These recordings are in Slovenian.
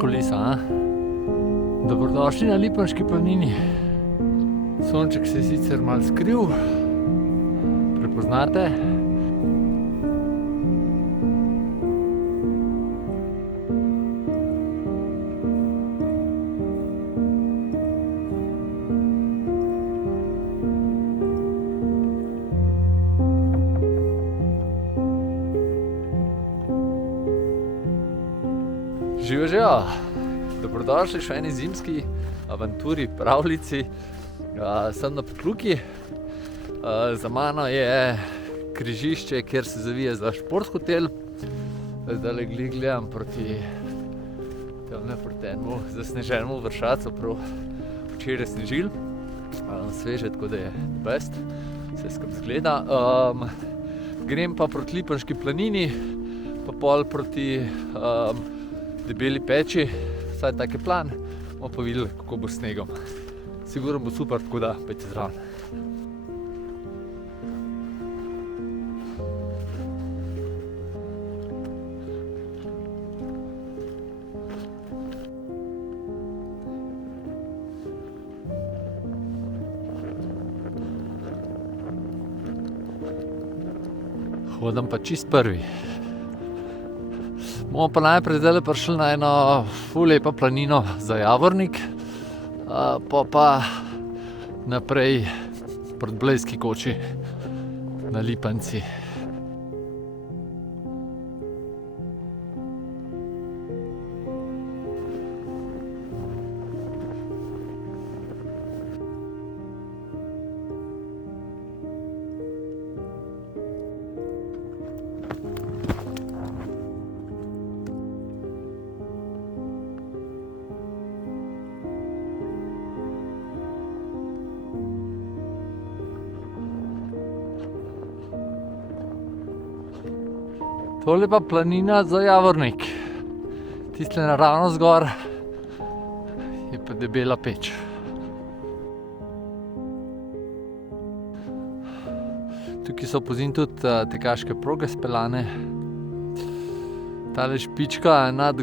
kulisa, a? Dobrodošli na Lipanški planini. Sonček se je sicer malo skril, prepoznate? Živijo, živijo! Dobrodošli še eni zimski avanturi, pravljici. Sem na Pokluki. Za mano je križišče, kjer se zavije za Športhotel. Zdajle gledam proti enemu zasneženemu vršacu, prav včeraj snežil. Sveže, tako da je best, vse skupaj zgleda. Grem pa proti Lipanški planini, pa pol proti Debeli peči, vsaj tak je plan, bomo pa videli, kako bo s snegom. Sigurno bo super, tako da pejte zraven. Hodim pa čist prvi. Bomo pa najprej zdajle prišli na eno ful lepo planino za Javornik, pa naprej proti Blejski koči na Lipanci. Tole pa planina za Javornik. Tistle naravno zgor je pa Debela peč. Tukaj so pozimi tudi tekaške proge speljane. Tale špička nad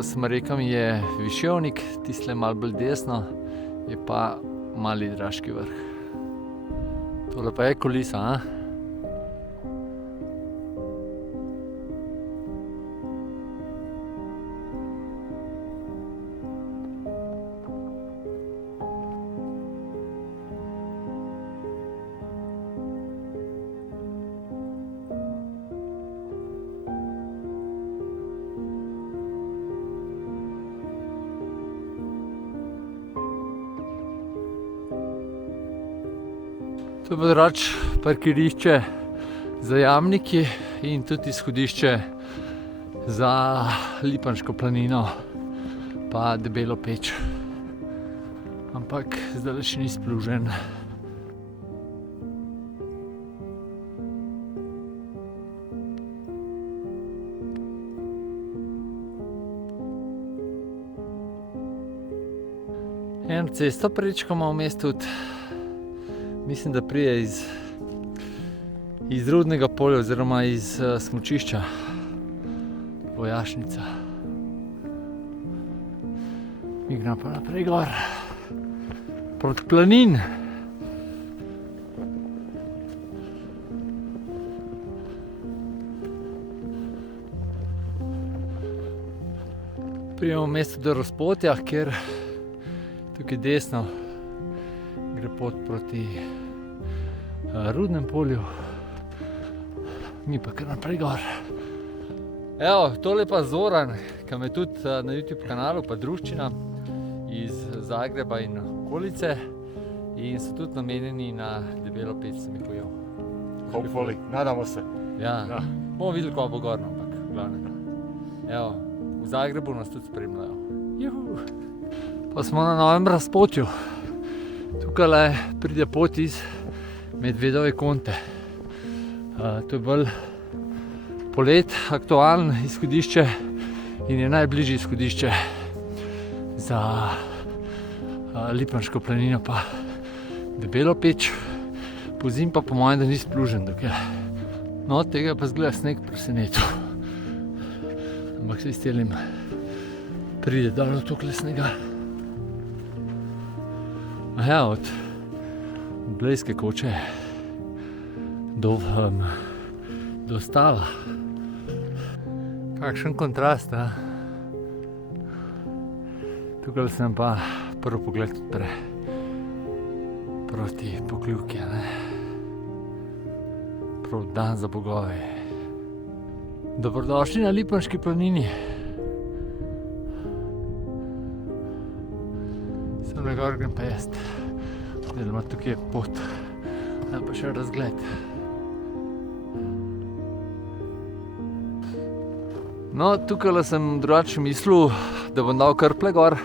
smrekami je Viševnik, tistle malo bolj desno je pa Mali Draški vrh. Tole pa je kulisa, a? To je pa drugače parkirišče za Jamniki in tudi izhodišče za Lipanško planino pa Debelo peč. Ampak zdajle še ni splužen. Eno cesto prečkamo vmes tudi. Mislim, da pride iz Rudnega polja oziroma iz smučišča Vojašnica. Mi gremo pa naprej gor proti planin. Pridemo v mesto do Razpotja, kjer tukaj desno gre pot proti Rudnem polju. Mi pa kar naprej gor. Evo, tole pa Zoran, ki me tudi na YouTube kanalu, pa druščina iz Zagreba in okolice. In so tudi namenjeni na Debelo peč, sem jih pojel. Hopefully, nadamo se. Ja, bomo videli, ko bo gorno, ampak glavnega. Evo, v Zagrebu nas tudi spremljajo. Juhu. Pa smo na Novem Razpotju. Tukajle pride pot iz Medvedove konte. To je bolj polet aktualno izhodišče in je najbližje izhodišče za Lipanško planino pa Debelo peč. Pozimi pa po mojem, da ni splužen tukaj. No, tega pa zgleda sneg presenetil. Ampak se iztelim pride dol v tokle snega. Ja, od Blejske koče do Stava. Kakšen kontrast, a? Tukaj sem pa prvi pogled odpre proti Pokljuki, a ne? Prav dan za bogove. Dobrodošli na Lipanški planini. Sem na gor grem pa jest. Oziroma tukaj je pot, ali pa še razgled. No, tukaj sem drugače mislil, da bom dal krple gor,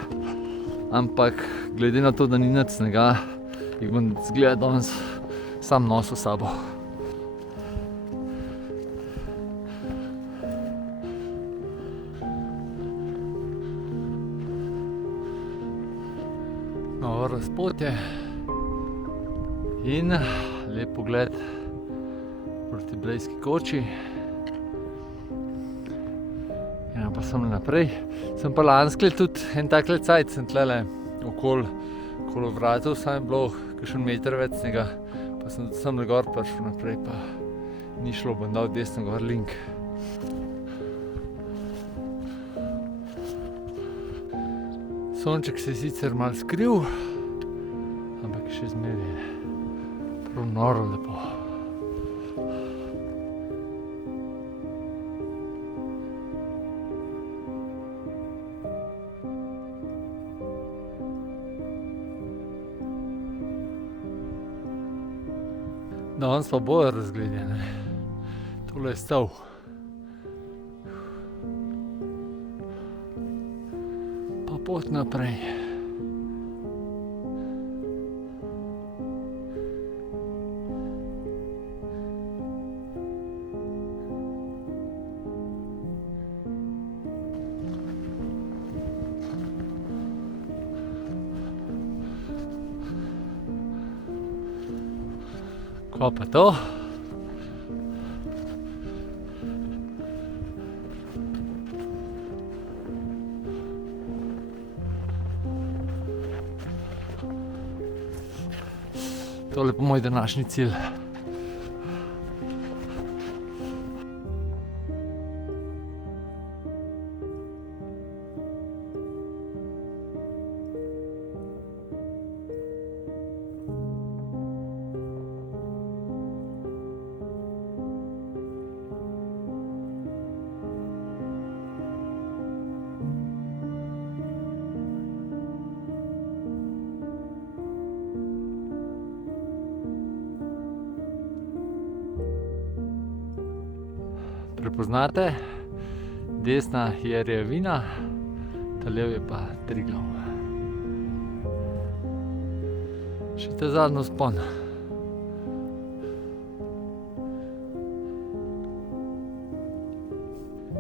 ampak glede na to, da ni nič snega, jih bom zgleda danes sam nosil s sabo. Novo razpotje in lep pogled proti Blejski koči. Ja, pa sem naprej. Sem pa lanskle tudi en takle cajt, sem tlele okolo vratov, samo je bilo kakšen meter več snega, pa sem tudi sem gor prišel naprej, pa ni šlo, bom dal desno gor link. Sonček se je sicer malo skril, ampak še zmeraj je prav noro lepo. Danes pa bojo razgledi, ne. Tole je stav. Pa pot naprej. Kaj pa to? Tole pa moj današnji cilj. Prepoznate? Desna je Rjavina, ta lev je pa Triglav. Še ta zadnji vzpon.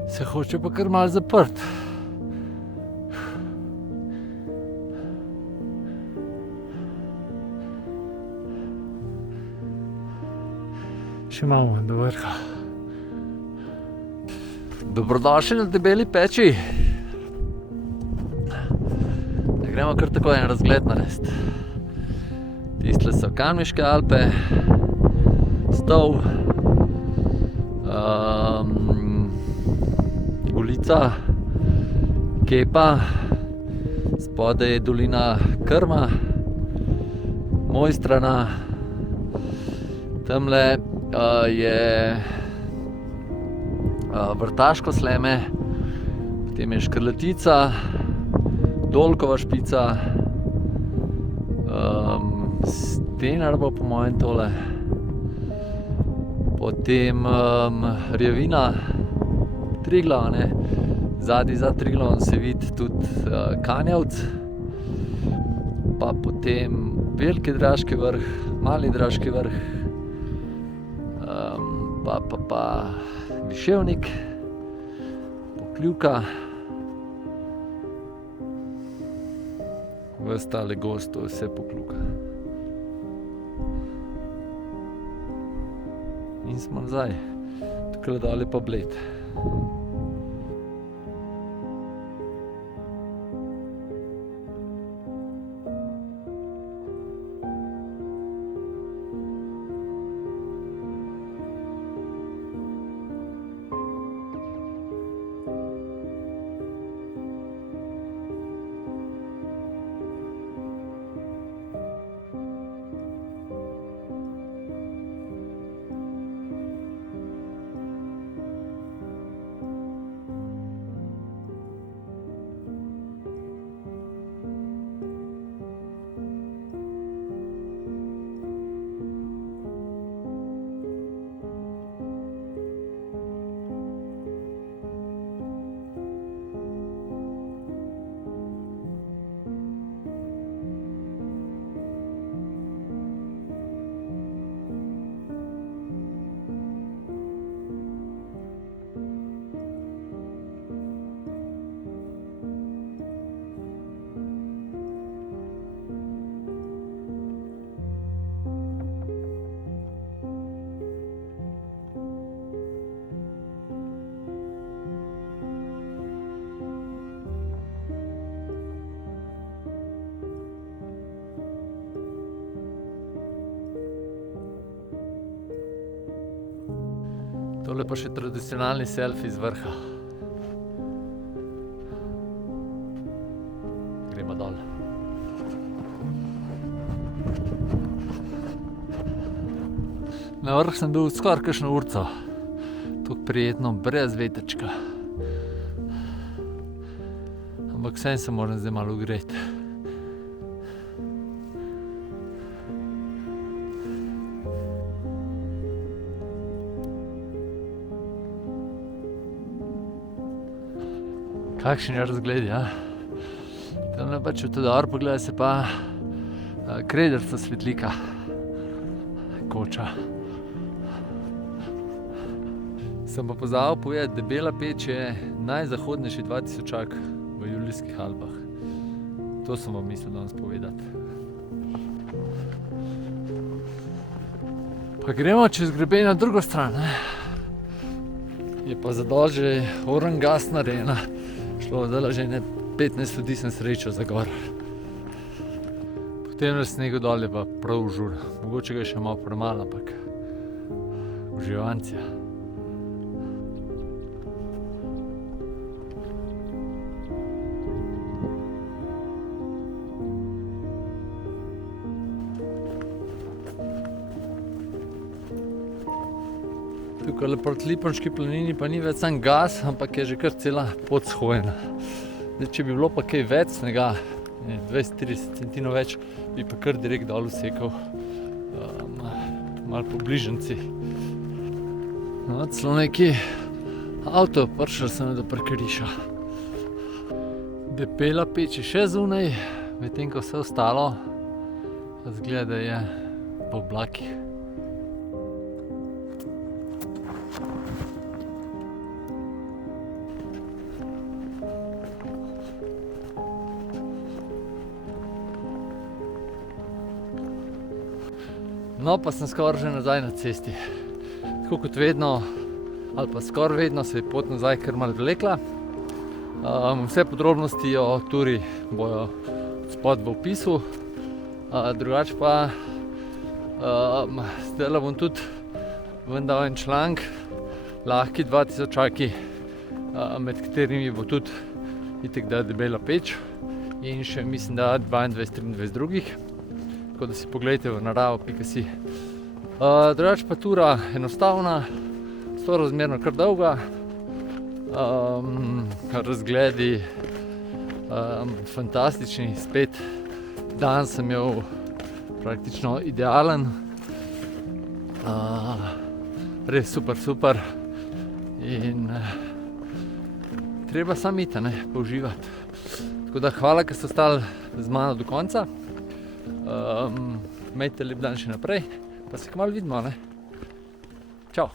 Se hoče pa kar malo zaprt. Še imamo do vrha. Dobrodošli na Debeli peči. Da gremo kar tako en razgled narediti. Tistle so Kamniške Alpe, Stol, Golica, Kepa, spodaj je dolina Krma, Mojstrana, tamle je Vrtaško Sleme, potem je Škrlatica, Dolkova špica, Stenar bo po mojem tole, potem Rjavina, Triglav, ne, zadaj za Triglavom se vidi tudi Kanjavc, pa potem Veliki Draški vrh, Mali Draški vrh, pa Viševnik, Pokljuka, ves tale gozd, to je vse Pokljuka. In smo nazaj, tukaj dol je pa Bled. Tole pa še tradicionalni selfie z vrha. Gremo dol. Na vrh sem bil skoraj kakšno urco. Tako prijetno, brez vetrčka. Ampak vseeno se moram zdaj malo ogreti. Kakšen je razgled, ja. Tamle pa, če v tedor pogleda, se pa Krederca Svetlika. Koča. Sem pa pozabil povedati, da Bela peč je najzahodnejši 2000-ak v Julijskih Alpah. To sem vam mislil danes povedati. Pa gremo čez greben na drugo stran, ne. Je pa zadol že Orangast narejena. Šlo zdaj že ne 15 ljudi sem srečal za gor. Potem na snegu dol je pa prav žur. Mogoče ga je še malo premalo, ampak uživancija. Tukaj proti Lipanški planini pa ni več sam gas, ampak je že kar cela pot shojena. Zdaj, če bi bilo pa kaj več snega, 20-30 centinov več, bi pa kar direkt dol usekal malo po bližnjici. No, celo neki avto prišel sem do parkirišča. Bela peč je še zunaj, medtem ko vse ostalo izgleda, da je v oblakih. No, pa sem skoraj že nazaj na cesti. Tako kot vedno, ali pa skoraj vedno, se je pot nazaj kar malo vlekla. Vse podrobnosti o turi bojo spod v opisu. Drugače pa zdajle bom tudi ven dal en članek, lahki 2000-aki, med katerimi bo tudi itak da Bela peč in še mislim, da 22-23 drugih. Tako da si pogledajte v naravo.si. Drugače pa tura enostavna, sorazmerno kar dolga, razgledi fantastični, spet dan sem imel praktično idealen, res super in treba samo iti, pa uživati. Tako da hvala, ker ste ostali z mano do konca. Imejte lep dan še naprej, pa se kmalu vidimo, ne? Čau!